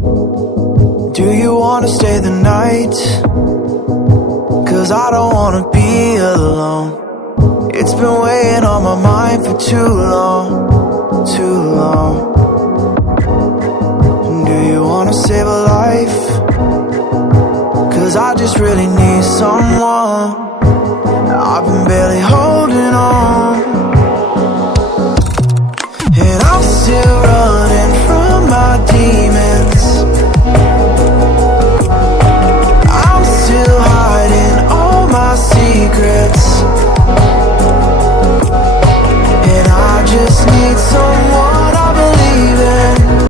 Do you wanna stay the night? 'Cause I don't wanna be alone. It's been weighing on my mind for too long, too long. Do you wanna save a life? 'Cause I just really need someone. I've been barely holding